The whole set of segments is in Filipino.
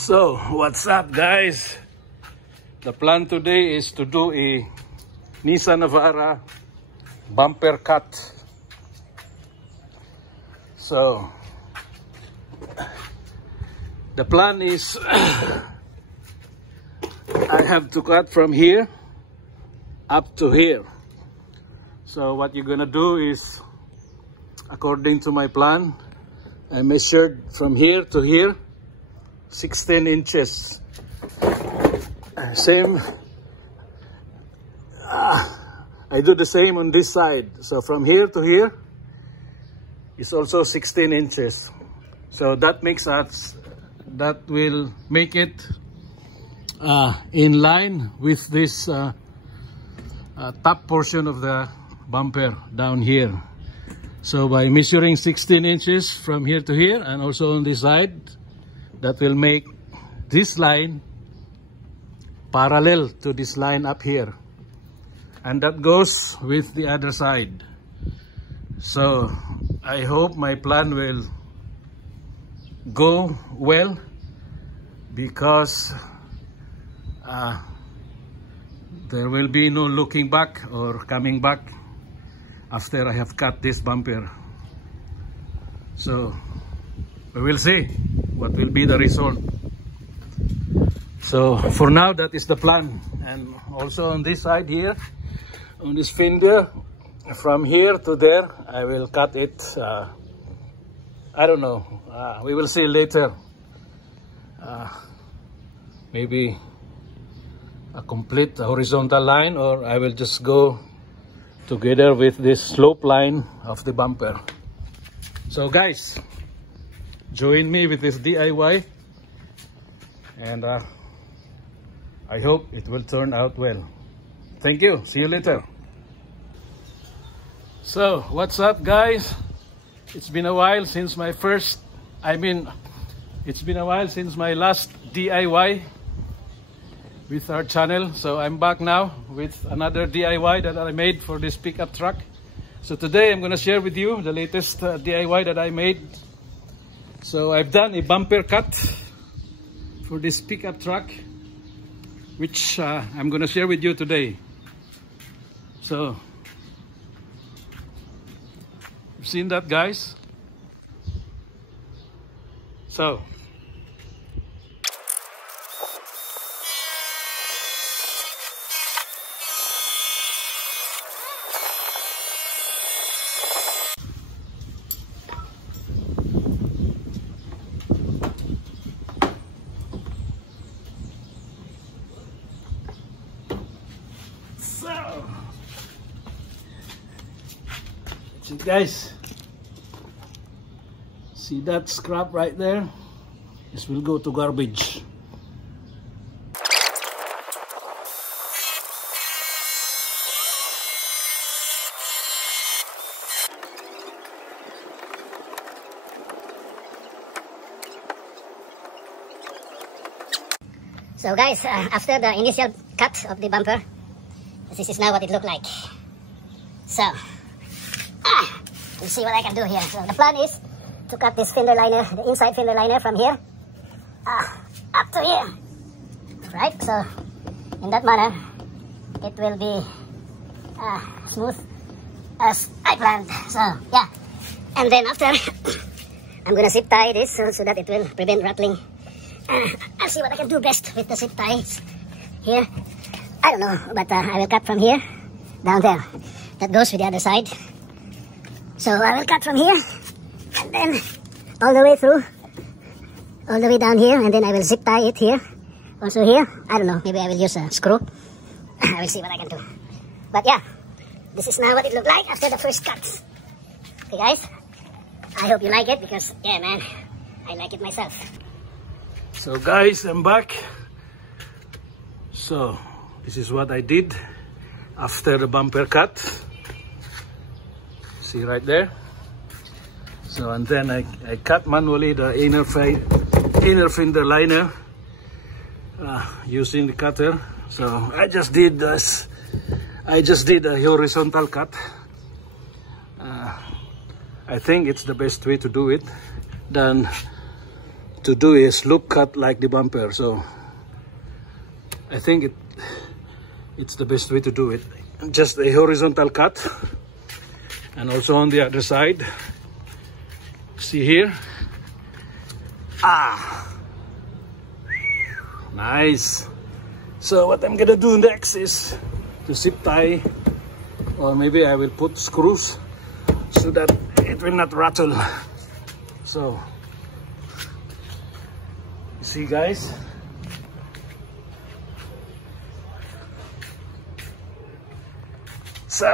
So, what's up guys? The plan today is to do a Nissan Navara bumper cut. So, the plan is I have to cut from here up to here. So what you're gonna do is, according to my plan, I measured from here to here 16 inches. Same. I do the same on this side. So from here to here is also 16 inches. So that will make it in line with this top portion of the bumper down here. So by measuring 16 inches from here to here and also on this side, that will make this line parallel to this line up here, and that goes with the other side. So I hope my plan will go well, because there will be no looking back or coming back after I have cut this bumper. So we will see what will be the result. So for now, that is the plan. And also on this side here, on this fender, from here to there, I will cut it. I don't know, we will see later. Maybe a complete horizontal line, or I will just go together with this slope line of the bumper. So guys, join me with this DIY, and I hope it will turn out well. Thank you. See you later. So what's up guys? It's been a while since my it's been a while since my last DIY with our channel. So I'm back now with another DIY that I made for this pickup truck. So today I'm going to share with you the latest DIY that I made. So I've done a bumper cut for this pickup truck, which I'm going to share with you today. So you've seen that guys? So guys, see that scrap right there? This will go to garbage. So guys, after the initial cut of the bumper, this is now what it looked like. So we'll see what I can do here. So the plan is to cut this fender liner, the inside fender liner, from here up to here, right? So in that manner, it will be smooth as I planned. So yeah, and then after I'm gonna zip tie this so that it will prevent rattling. I'll see what I can do best with the zip ties here. I don't know, but I will cut from here down there. That goes with the other side. So I will cut from here and then all the way through, all the way down here, and then I will zip tie it here, also here. I don't know, maybe I will use a screw. I will see what I can do. But yeah, this is now what it looked like after the first cut. Okay guys, I hope you like it, because yeah man, I like it myself. So guys, I'm back. So this is what I did after the bumper cut. See right there? So and then I cut manually the inner fender liner using the cutter. So I just did this. I just did a horizontal cut. I think it's the best way to do it than to do is loop cut like the bumper. So I think it's the best way to do it. Just a horizontal cut, and also on the other side. See here? Nice. So what I'm gonna do next is to zip tie, or maybe I will put screws so that it will not rattle. So you see, guys, so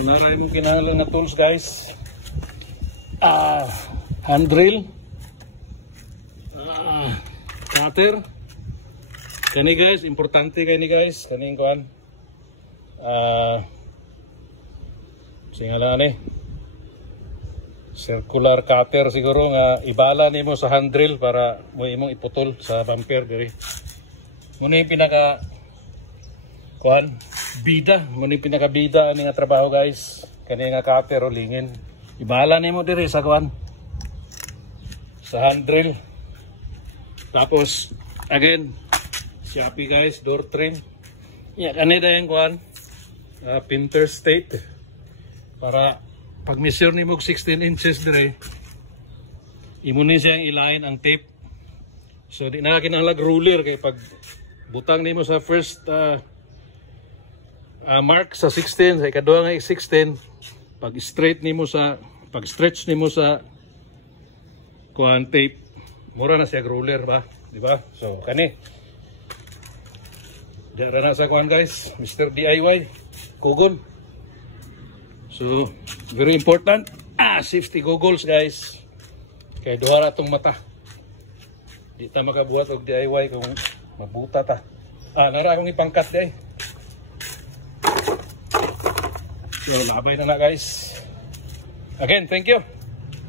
naray mo kinahanglan na tools, guys. Hand drill, cutter. Kani guys, importante kani guys, kaning kuan. Singalan circular cutter siguro nga ibala nimo sa hand drill para mo imong iputol sa bumper diri. Muna yung pinaka kuan bida, muna yung pinaka bida ani nga trabaho, guys. Kani nga cutter o lingin, ibala nimo diri sa kuan, sa hand drill. Tapos again, Shopee, guys, door trim. Yeah, kanina yung kuan, pinter state, para pag measure ni mo 16 inches dire, imo ni siyang ilain ang tape. So di na kinahanglan ruler, kay pag butang nimo sa first mark sa 16, sa ikaduha nga 16, pag straight nimo sa, pag stretch nimo sa kuan tape, mura na siya ruler ba, di ba? So kani diara na sa kuan, guys, Mr. DIY kugon. So very important, safety goggles, guys, kay duha ra tong mata, di ta makabuhat og DIY kung mabuta ta. Nara akong ipangkat day. So labay na, guys. Again, thank you,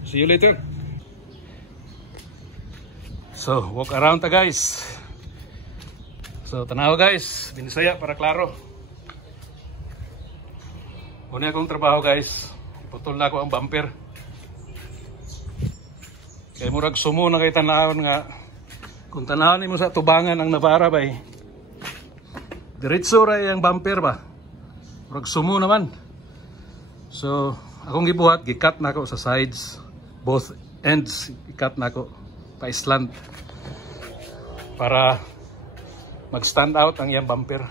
see you later. So walk around ta, guys. So tanaw, guys, binisaya para klaro. Una akong trabaho, guys, putol na ako ang bumper. Kaya murag sumo na kay tanahon nga, kung tanahon mo sa tubangan ang nabara bay, diretso ra ang bumper ba, murag sumo naman. So akong gibuhat, gikat na ako sa sides, both ends gikat na ako pa slant para mag stand out ang iyang bumper.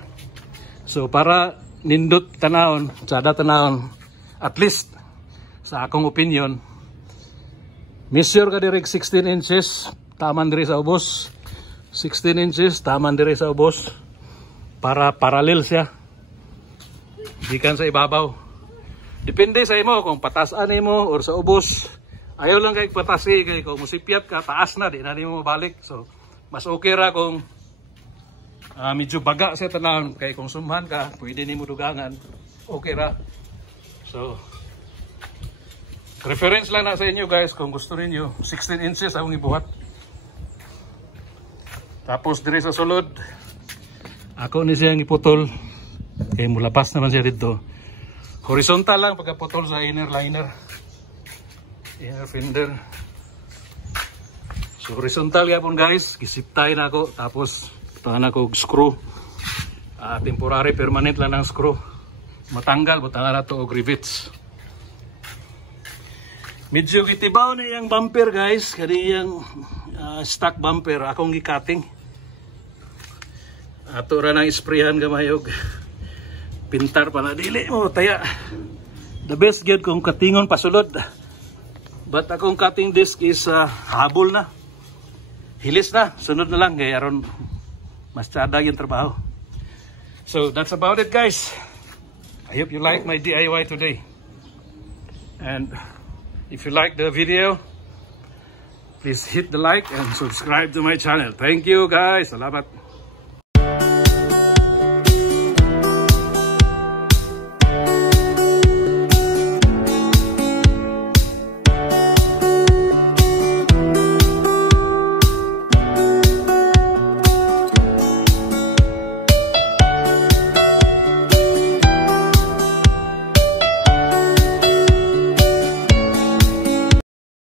So para nindot tanahon, sada tanahon, at least sa akong opinion, measure ka direk 16 inches, taman diri sa ubos. 16 inches, taman diri sa ubos, para parallel siya, gikan sa ibabaw. Depende sa imo kung patasan nimo or sa ubos. Ayaw lang kay patasi, kay kung musipyat ka taas na, di na nimo mabalik. So mas okay ra kung medyo baga siya tanahon, kay kung sumhan ka pwede nimo dugangan, okay ra. So reference lang na sa inyo, guys, kung gusto niyo 16 inches akong ibuhat. Tapos dire sa sulod, ako ni siyang iputol, kay mulapas naman siya dito. Horizontal lang pagkaputol sa inner liner, inner fender. So horizontal yapon, guys, gisip tayo na ako. Tapos tangan ako screw, temporary permanent lang ng screw, matanggal butangan na to og rivets. Medyo gitibaw na yung bumper, guys, kaniyang stock bumper akong gikating. Ato ra nang isprayan gamayog pintar para dili mo taya. The best gyud kung katingon pasulod, but akong cutting disc is habol na, hilis na, sunod na lang kay aron mas tsada yung trabaho. So that's about it, guys. I hope you like my DIY today, and if you like the video, please hit the like and subscribe to my channel. Thank you, guys. Salamat.